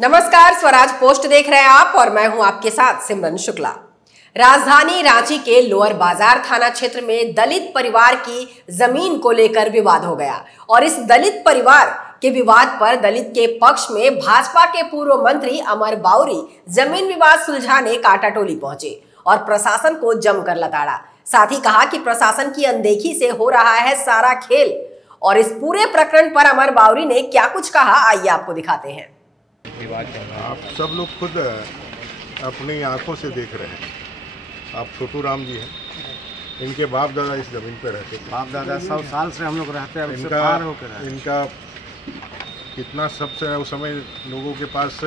नमस्कार, स्वराज पोस्ट देख रहे हैं आप और मैं हूं आपके साथ सिमरन शुक्ला। राजधानी रांची के लोअर बाजार थाना क्षेत्र में दलित परिवार की जमीन को लेकर विवाद हो गया और इस दलित परिवार के विवाद पर दलित के पक्ष में भाजपा के पूर्व मंत्री अमर बाउरी जमीन विवाद सुलझाने कांटाटोली पहुंचे और प्रशासन को जमकर लताड़ा। साथ ही कहा कि प्रशासन की अनदेखी से हो रहा है सारा खेल। और इस पूरे प्रकरण पर अमर बाउरी ने क्या कुछ कहा, आइए आपको दिखाते हैं। आप सब लोग खुद अपनी आंखों से देख रहे हैं। आप छोटू राम जी हैं, इनके बाप दादा इस जमीन पे रहते थे। बाप दादा 100 साल से हम लोग रहते हैं। इनका कितना सबसे उस समय लोगों के पास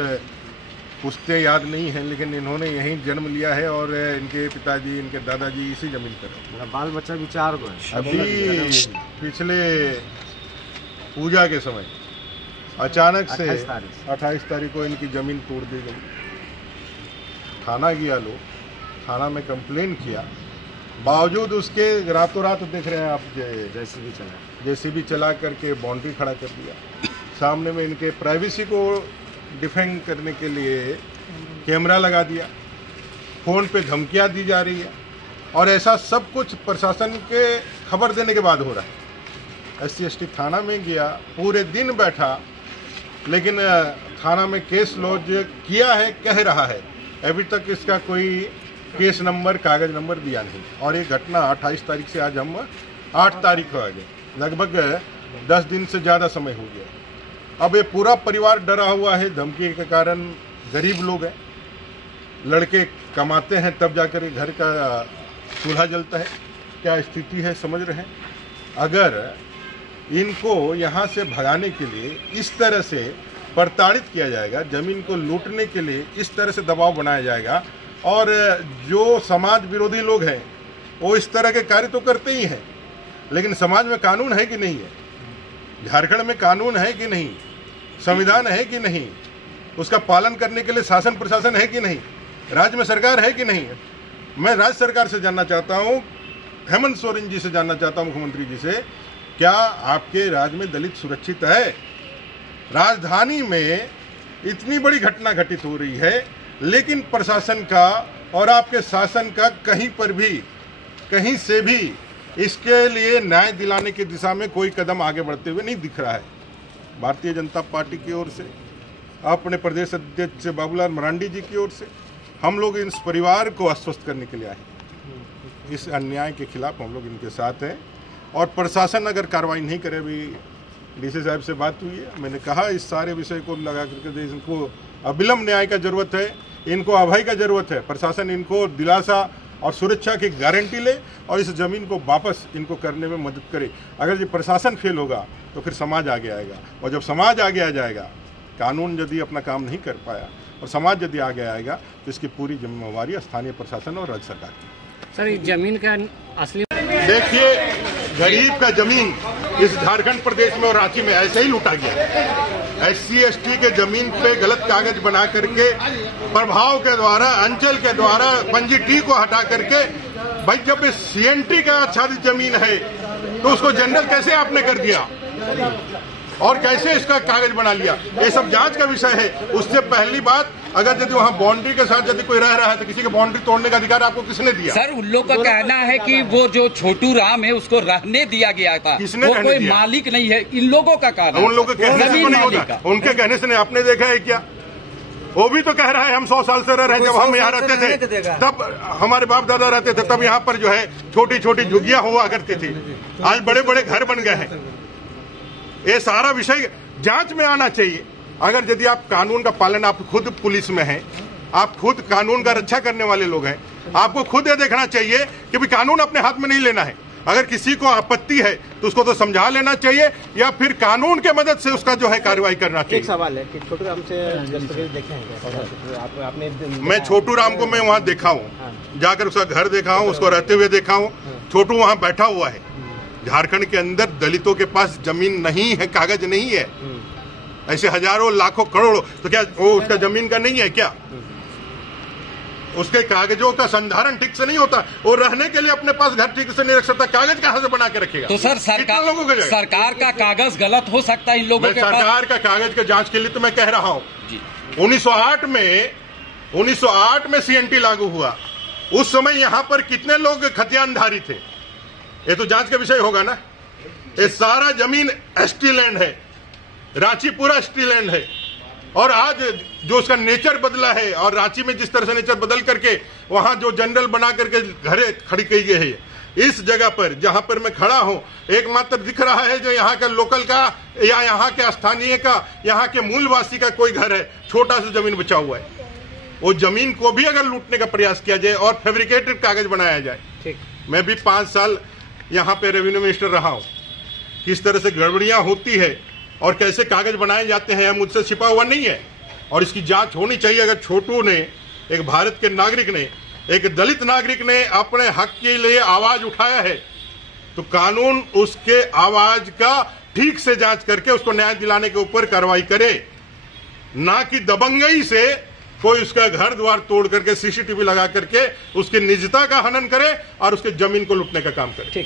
पुश्ते याद नहीं है, लेकिन इन्होंने यहीं जन्म लिया है और इनके पिताजी इनके दादाजी इसी जमीन पर। बाल बच्चा भी 4 गो। अभी पिछले पूजा के समय अचानक से 28 तारीख को इनकी ज़मीन तोड़ दी गई। थाना गया लोग, थाना में कंप्लेन किया, बावजूद उसके रातों रात देख रहे हैं आप जेसीबी चला करके बाउंड्री खड़ा कर दिया। सामने में इनके प्राइवेसी को डिफेंड करने के लिए कैमरा लगा दिया, फ़ोन पे धमकियां दी जा रही है और ऐसा सब कुछ प्रशासन के खबर देने के बाद हो रहा है। SC/ST थाना में गया, पूरे दिन बैठा, लेकिन थाना में केस लॉन्च किया है, कह रहा है, अभी तक इसका कोई केस नंबर कागज नंबर दिया नहीं। और ये घटना 28 तारीख से आज हम 8 तारीख हो गए, लगभग 10 दिन से ज़्यादा समय हो गया। अब ये पूरा परिवार डरा हुआ है धमकी के कारण। गरीब लोग हैं, लड़के कमाते हैं तब जाकर घर का चूल्हा जलता है। क्या स्थिति है समझ रहे हैं। अगर इनको यहाँ से भगाने के लिए इस तरह से प्रताड़ित किया जाएगा, ज़मीन को लूटने के लिए इस तरह से दबाव बनाया जाएगा, और जो समाज विरोधी लोग हैं वो इस तरह के कार्य तो करते ही हैं, लेकिन समाज में कानून है कि नहीं है, झारखंड में कानून है कि नहीं, संविधान है कि नहीं, उसका पालन करने के लिए शासन प्रशासन है कि नहीं, राज्य में सरकार है कि नहीं। मैं राज्य सरकार से जानना चाहता हूँ, हेमंत सोरेन जी से जानना चाहता हूँ, मुख्यमंत्री जी से, क्या आपके राज्य में दलित सुरक्षित है? राजधानी में इतनी बड़ी घटना घटित हो रही है, लेकिन प्रशासन का और आपके शासन का कहीं पर भी, कहीं से भी इसके लिए न्याय दिलाने की दिशा में कोई कदम आगे बढ़ते हुए नहीं दिख रहा है। भारतीय जनता पार्टी की ओर से, अपने प्रदेश अध्यक्ष बाबूलाल मरांडी जी की ओर से, हम लोग इस परिवार को आश्वस्त करने के लिए आए हैं। इस अन्याय के खिलाफ हम लोग इनके साथ हैं और प्रशासन अगर कार्रवाई नहीं करे, अभी DC साहब से बात हुई है, मैंने कहा इस सारे विषय को लगा करके इनको अविलंब न्याय का जरूरत है, इनको अभय का जरूरत है। प्रशासन इनको दिलासा और सुरक्षा की गारंटी ले और इस ज़मीन को वापस इनको करने में मदद करे। अगर ये प्रशासन फेल होगा तो फिर समाज आगे आएगा, और जब समाज आगे आ जाएगा, कानून यदि अपना काम नहीं कर पाया और समाज यदि आगे आएगा, तो इसकी पूरी जिम्मेवारी स्थानीय प्रशासन और राज्य सरकार की। सर, इस जमीन का असली देखिए, गरीब का जमीन इस झारखंड प्रदेश में और रांची में ऐसे ही लूटा गया। SC/ST के जमीन पे गलत कागज बना करके, प्रभाव के द्वारा, अंचल के द्वारा पंजी टी को हटा करके, भाई जब CNT का आच्छादित जमीन है तो उसको जनरल कैसे आपने कर दिया और कैसे इसका कागज बना लिया, ये सब जांच का विषय है। उससे पहली बात, अगर यदि वहाँ बाउंड्री के साथ यदि कोई रह रहा है तो किसी के बाउंड्री तोड़ने का अधिकार आपको किसने दिया? सर, उन लोग का कहना है कि वो जो छोटू राम है उसको रहने दिया गया था, किसने वो कोई दिया? मालिक नहीं है, इन लोगों का कहना। उन लोगों के कहने से नहीं होगा, उनके कहने से नहीं। आपने देखा है क्या? वो भी तो कह रहा है हम 100 साल से रह रहे हैं। जब हम यहाँ रहते थे तब हमारे बाप दादा रहते थे, तब यहाँ पर जो है छोटी छोटी झुग्गियां हुआ करती थी, आज बड़े बड़े घर बन गए हैं। ये सारा विषय जांच में आना चाहिए। अगर यदि आप कानून का पालन, आप खुद पुलिस में हैं, आप खुद कानून का रक्षा करने वाले लोग हैं, आपको खुद ये देखना चाहिए कि भी कानून अपने हाथ में नहीं लेना है। अगर किसी को आपत्ति है तो उसको तो समझा लेना चाहिए, या फिर कानून के मदद से उसका जो है कार्रवाई करना चाहिए। एक सवाल है कि छोटू राम से देखे हैं आपने? मैं छोटू राम को मैं वहाँ देखा हूँ, जाकर उसका घर देखा हूँ, उसको रहते हुए देखा हूँ। छोटू वहाँ बैठा हुआ है। झारखंड के अंदर दलितों के पास जमीन नहीं है, कागज नहीं है, ऐसे हजारों लाखों करोड़ों, तो क्या वो उसका जमीन का नहीं है क्या? उसके कागजों का संधारण ठीक से नहीं होता, वो रहने के लिए अपने पास घर ठीक से नहीं रख सकता, कागज कहां से बना के रखेगा? तो सर सरकार का कागज गलत हो सकता है इन लोगों के पास? सरकार का कागज का जांच के लिए तो मैं कह रहा हूं, 1908 में सीएनटी लागू हुआ, उस समय यहां पर कितने लोग खतियानधारी थे? ये तो जांच का विषय होगा ना। ये सारा जमीन एसटी लैंड है, रांची पूरा एसटी लैंड है, और आज जो उसका नेचर बदला है, और रांची में जिस तरह से नेचर बदल करके वहां जो जनरल बना करके घरे खड़ी की गई है, इस जगह पर जहां पर मैं खड़ा हूं एकमात्र दिख रहा है जो यहाँ का लोकल का या यहाँ के स्थानीय का, यहाँ के मूलवासी का कोई घर है, छोटा सा जमीन बचा हुआ है। वो जमीन को भी अगर लूटने का प्रयास किया जाए और फैब्रिकेटेड कागज बनाया जाए। ठीक, मैं भी 5 साल यहाँ पे रेवेन्यू मिनिस्टर रहा हूँ, किस तरह से गड़बड़ियां होती है और कैसे कागज बनाए जाते हैं मुझसे छिपा हुआ नहीं है, और इसकी जांच होनी चाहिए। अगर छोटू ने, एक भारत के नागरिक ने, एक दलित नागरिक ने अपने हक के लिए आवाज उठाया है, तो कानून उसके आवाज का ठीक से जांच करके उसको न्याय दिलाने के ऊपर कार्रवाई करे, ना कि दबंगई से कोई उसका घर द्वार तोड़ करके सीसीटीवी लगा करके उसकी निजता का हनन करे और उसके जमीन को लूटने का काम करे।